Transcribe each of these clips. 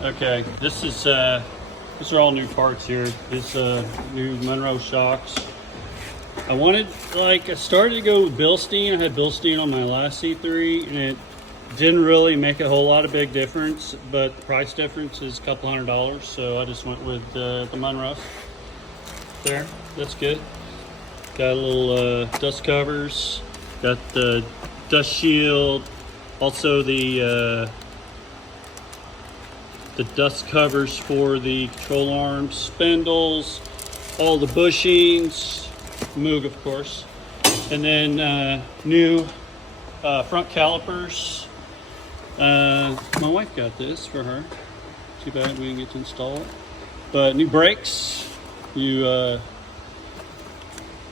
Okay, these are all new parts here. This new Monroe shocks. I started to go with Bilstein. I had Bilstein on my last C3, and it didn't really make a whole lot of big difference, but the price difference is a couple $100, so I just went with the Monroe. There, that's good. Got a little dust covers, got the dust shield, also the dust covers for the control arms, spindles, all the bushings, Moog of course, and then new front calipers. My wife got this for her. Too bad we didn't get to install it. But new brakes, new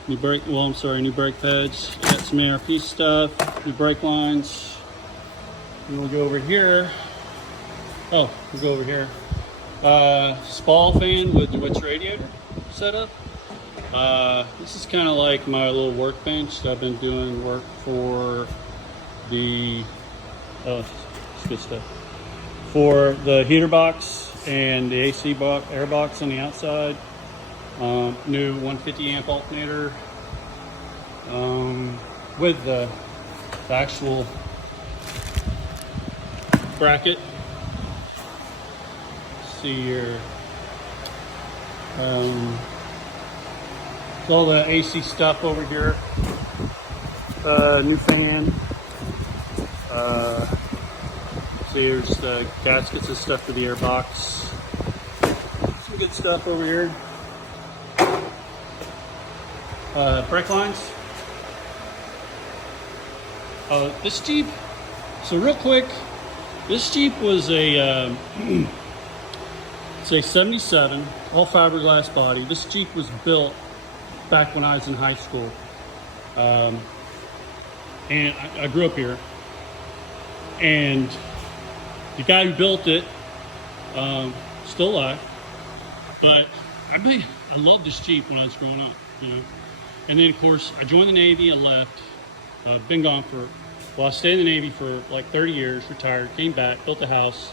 brake pads. Got some ARP stuff, new brake lines. And we'll go over here. Oh, we'll go over here. Spall fan with the witch radiator setup. This is kind of like my little workbench. I've been doing work for the it's good stuff, for the heater box and the AC box, air box on the outside. New 150 amp alternator with the actual bracket. See here, all the AC stuff over here. New fan. See, here's the gaskets and stuff for the airbox. Some good stuff over here. Brake lines. This Jeep. So real quick, this Jeep was a it's a 77, all fiberglass body. This Jeep was built back when I was in high school. And I grew up here. And the guy who built it, still alive. But I loved this Jeep when I was growing up, you know. And then of course, I joined the Navy, I left, been gone I stayed in the Navy for like 30 years, retired, came back, built a house.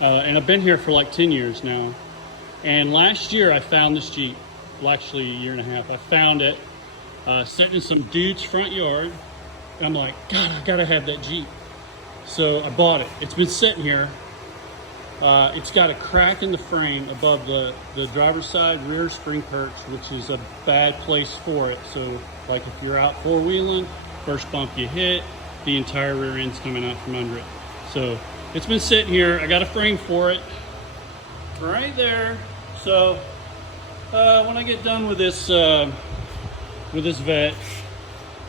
And I've been here for like 10 years now. And last year I found this Jeep. Well, actually a year and a half. I found it sitting in some dude's front yard. And I'm like, God, I gotta have that Jeep. So I bought it. It's been sitting here. It's got a crack in the frame above the driver's side rear spring perch, which is a bad place for it. So like if you're out four-wheeling, first bump you hit, the entire rear end's coming out from under it. So it's been sitting here. I got a frame for it right there. So when I get done with this Vette,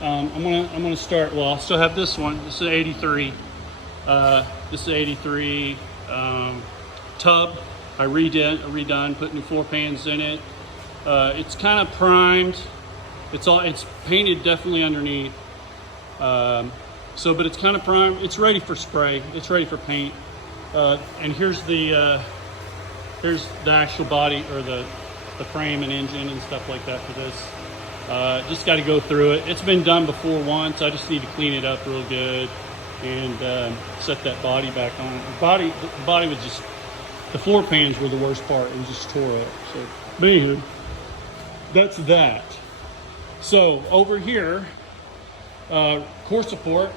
I'm gonna start. Well, I'll still have this one. This is 83. This is 83 tub. I redone, put new floor pans in it. It's kind of primed. It's painted definitely underneath. But it's kind of primed. It's ready for spray. It's ready for paint. And here's the actual body, or the frame and engine and stuff like that for this. Just got to go through it. It's been done before once. I just need to clean it up real good and set that body back on. The body was just, the floor pans were the worst part. It was just tore up. So, but anywho, that's that. So over here, core support.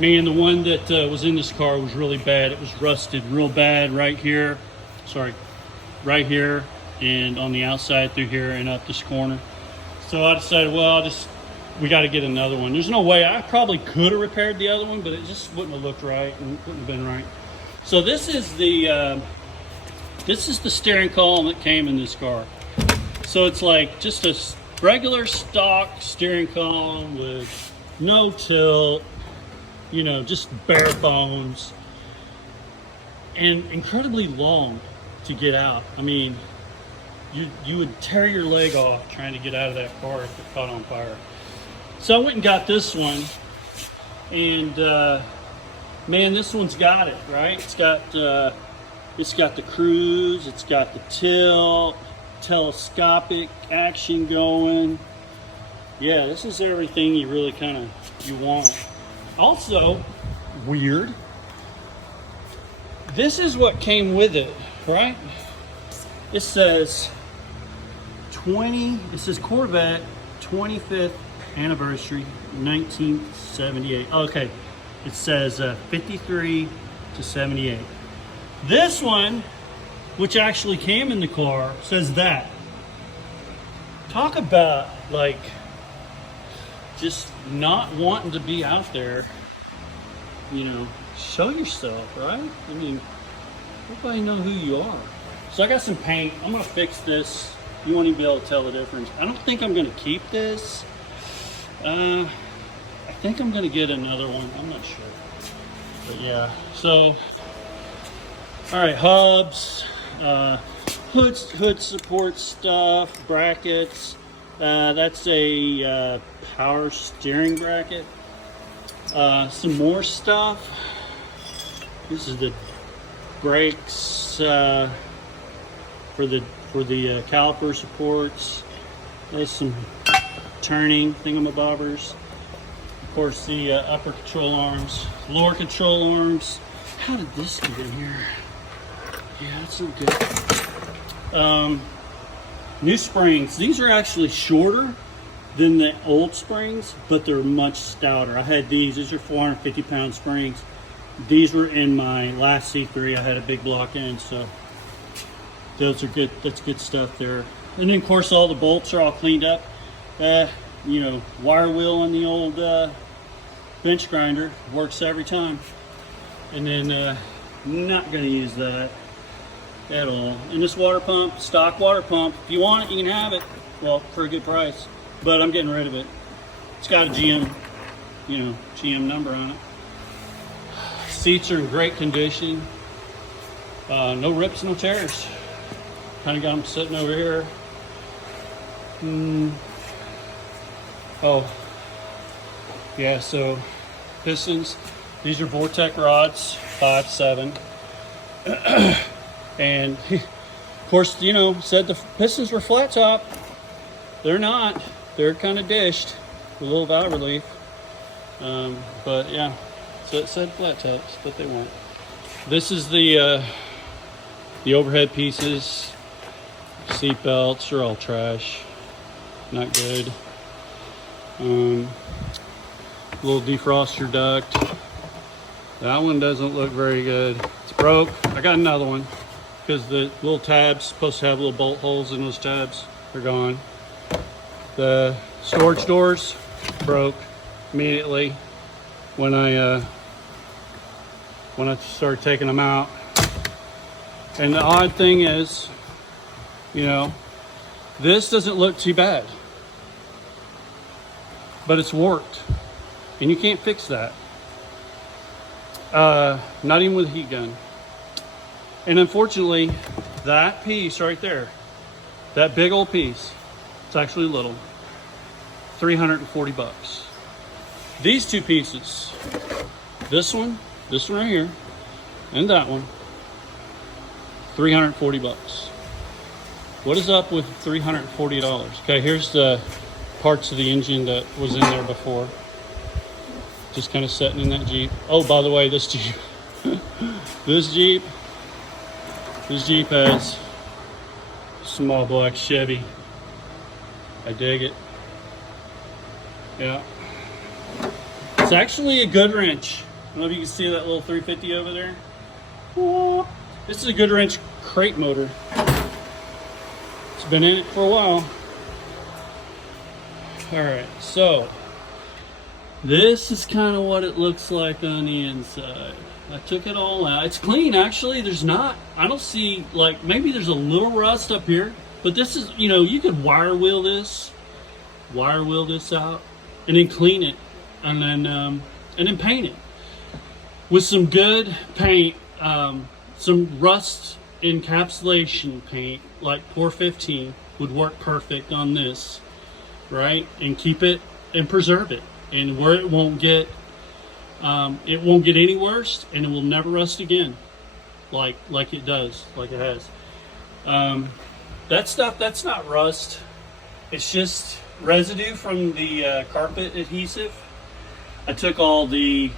Man, the one that was in this car was really bad. It was rusted real bad right here. Sorry, right here, and on the outside through here and up this corner. So I decided, well, we got to get another one. There's no way. I probably could have repaired the other one, but it just wouldn't have looked right and wouldn't have been right. So this is the steering column that came in this car. So it's like just a regular stock steering column with no tilt, you know, just bare bones, and incredibly long to get out. I mean, you would tear your leg off trying to get out of that car if it caught on fire. So I went and got this one, and man, this one's got it, right? It's got the cruise, it's got the tilt, telescopic action going. Yeah, this is everything you really you want. Also, weird, this is what came with it, right? It says it says Corvette 25th anniversary, 1978. Okay, it says 53 to 78. This one, which actually came in the car, says that. Talk about like just not wanting to be out there, you know, show yourself, right? I mean, everybody know who you are. So I got some paint. I'm gonna fix this. You won't even be able to tell the difference. I don't think I'm gonna keep this. I think I'm gonna get another one. I'm not sure. But yeah, so, all right, hubs, hood support stuff, brackets. That's a power steering bracket. Some more stuff. This is the brakes for the caliper supports. There's some turning thingamabobbers. Of course, the upper control arms, lower control arms. How did this get in here? Yeah, that's so good. New springs. These are actually shorter than the old springs, but they're much stouter. I had these. These are 450-pound springs. These were in my last C3. I had a big block end, so those are good. That's good stuff there. And then, of course, all the bolts are all cleaned up. You know, wire wheel on the old bench grinder works every time. And then, not going to use that at all. And this water pump, stock water pump. If you want it, you can have it. Well, for a good price. But I'm getting rid of it. It's got a GM, you know, GM number on it. Seats are in great condition. No rips, no tears. Kind of got them sitting over here. Oh, yeah, so pistons. These are Vortec rods, 5/7. And of course, you know, said the pistons were flat top. They're not. They're kind of dished with a little valve relief. But yeah, so it said flat tops, but they weren't. This is the overhead pieces. Seat belts are all trash. Not good. Little defroster duct. That one doesn't look very good. It's broke. I got another one because the little tabs supposed to have little bolt holes in those tabs. They're gone. The storage doors broke immediately when I started taking them out. And the odd thing is, you know, this doesn't look too bad, but it's warped, and you can't fix that. Not even with a heat gun. And unfortunately, that piece right there, that big old piece, it's actually little, 340 bucks. These two pieces, this one right here, and that one, 340 bucks. What is up with $340? Okay, here's the parts of the engine that was in there before. Just kind of sitting in that Jeep. Oh, by the way, this Jeep, this Jeep has small black Chevy. I dig it. Yeah. It's actually a good wrench. I don't know if you can see that little 350 over there. This is a good wrench crate motor. It's been in it for a while. All right, so this is kind of what it looks like on the inside. I took it all out. It's clean, actually. There's not, I don't see, like, maybe there's a little rust up here, but this is, you know, you could wire wheel this out, and then clean it, and then paint it with some good paint, some rust encapsulation paint, like Pour 15 would work perfect on this, right? And keep it and preserve it, and where it won't get any worse, and it will never rust again, like it does, like it has. That stuff, that's not rust. It's just residue from the carpet adhesive. I took all the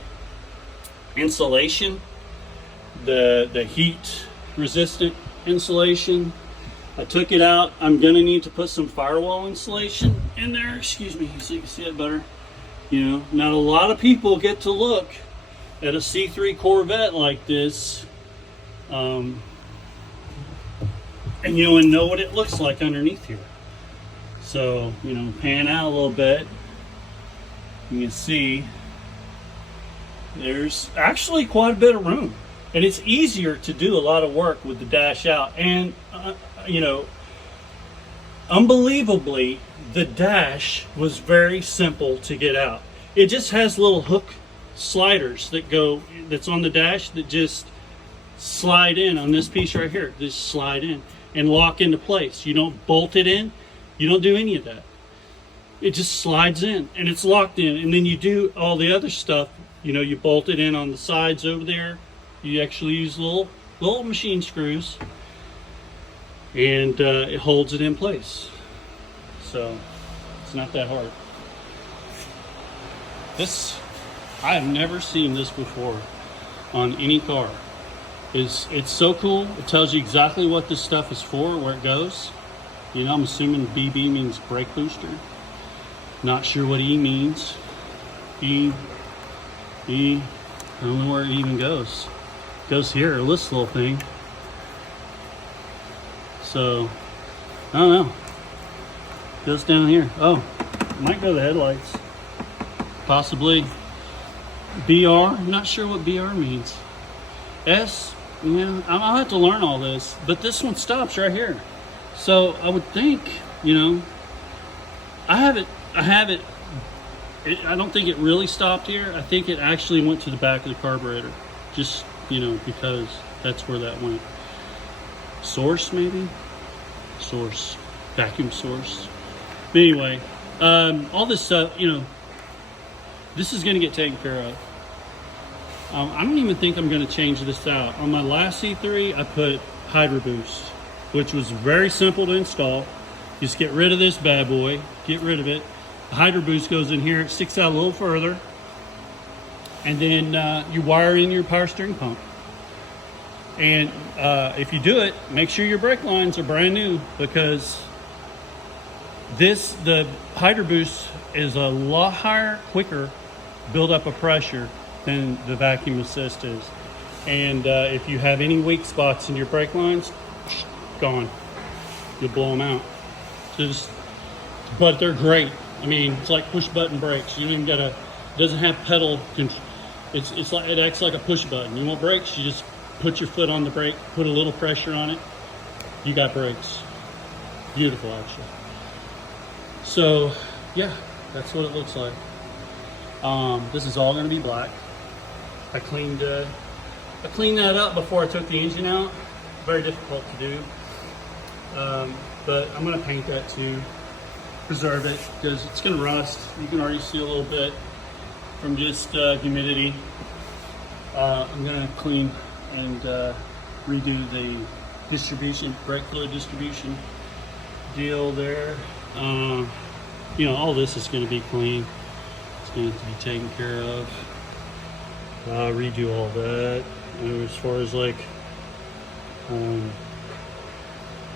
insulation the heat resistant insulation. I took it out. I'm gonna need to put some firewall insulation in there, excuse me, so you can see it better. You know, not a lot of people get to look at a C3 Corvette like this, and you know, and know what it looks like underneath here. So, you know, pan out a little bit, you can see there's actually quite a bit of room, and it's easier to do a lot of work with the dash out. And you know, unbelievably, the dash was very simple to get out. It just has little hook sliders that's on the dash that just slide in on this piece right here. Just slide in and lock into place. You don't bolt it in. You don't do any of that. It just slides in and it's locked in. And then you do all the other stuff. You know, you bolt it in on the sides over there. You actually use little machine screws, and it holds it in place. So it's not that hard. This, I have never seen this before on any car. It's so cool. It tells you exactly what this stuff is for, where it goes. You know, I'm assuming BB means brake booster. Not sure what E means. E, I don't know where it even goes. It goes here, this little thing. So, I don't know. Goes down here. Oh, might go to the headlights. Possibly. BR, I'm not sure what BR means. S, yeah, I'll have to learn all this. But this one stops right here. So I would think, you know, I have it, I don't think it really stopped here. I think it actually went to the back of the carburetor. Just, you know, because that's where that went. Source, maybe? Source. Vacuum source. But anyway, all this stuff, you know, this is going to get taken care of. I don't even think I'm going to change this out. On my last C3, I put Hydro Boost, which was very simple to install. Just get rid of this bad boy. Get rid of it. The Hydro Boost goes in here. It sticks out a little further. And then you wire in your power steering pump. And if you do it, make sure your brake lines are brand new, because the Hydro Boost is a lot higher, quicker buildup of pressure than the vacuum assist is. And if you have any weak spots in your brake lines, gone. You'll blow them out. But they're great. I mean, it's like push button brakes. You even gotta, doesn't have pedal control. It's like, it acts like a push button. You want brakes, you just put your foot on the brake, put a little pressure on it, you got brakes. Beautiful, actually. So yeah, that's what it looks like. This is all going to be black. I cleaned that up before I took the engine out. Very difficult to do, but I'm going to paint that to preserve it, because it's going to rust. You can already see a little bit from just humidity. I'm going to clean and redo the distribution, brake fluid distribution deal there. You know, all this is going to be clean. It's going to be taken care of. Redo all that. As far as like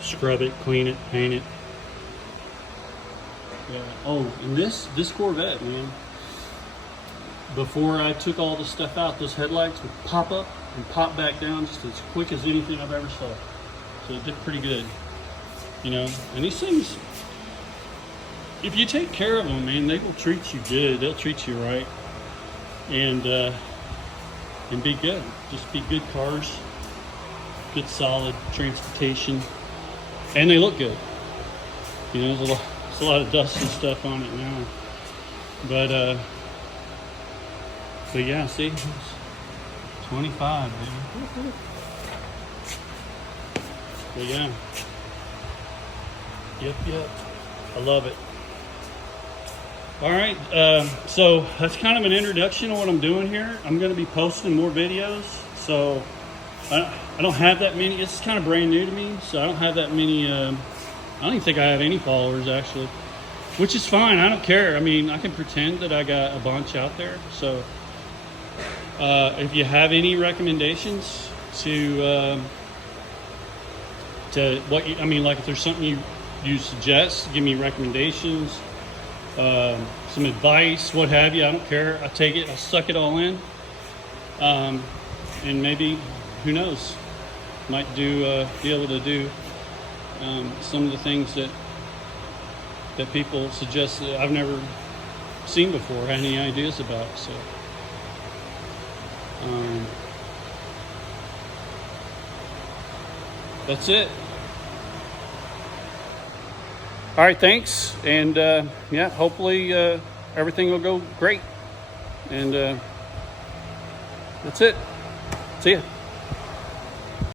scrub it, clean it, paint it. Yeah. Oh, and this Corvette, man. Before I took all the stuff out, those headlights would pop up and pop back down just as quick as anything I've ever saw. So it did pretty good, you know. And these things, if you take care of them, man, they will treat you good. They'll treat you right, and be good. Just be good cars, good solid transportation, and they look good. You know, there's a lot of dust and stuff on it now, but yeah, see, it's 25, baby. But yeah, yep, I love it. All right, so that's kind of an introduction of what I'm doing here. I'm going to be posting more videos, so I don't have that many. It's kind of brand new to me, so I don't have that many. I don't even think I have any followers, actually, which is fine. I don't care. I mean, I can pretend that I got a bunch out there. So if you have any recommendations, to what you, I mean, like if there's something you suggest, give me recommendations, some advice, what have you. I don't care. I take it. I suck it all in, and maybe, who knows, might be able to do some of the things that people suggest that I've never seen before, had any ideas about. So that's it. All right, thanks, and yeah, hopefully everything will go great, and that's it. See ya.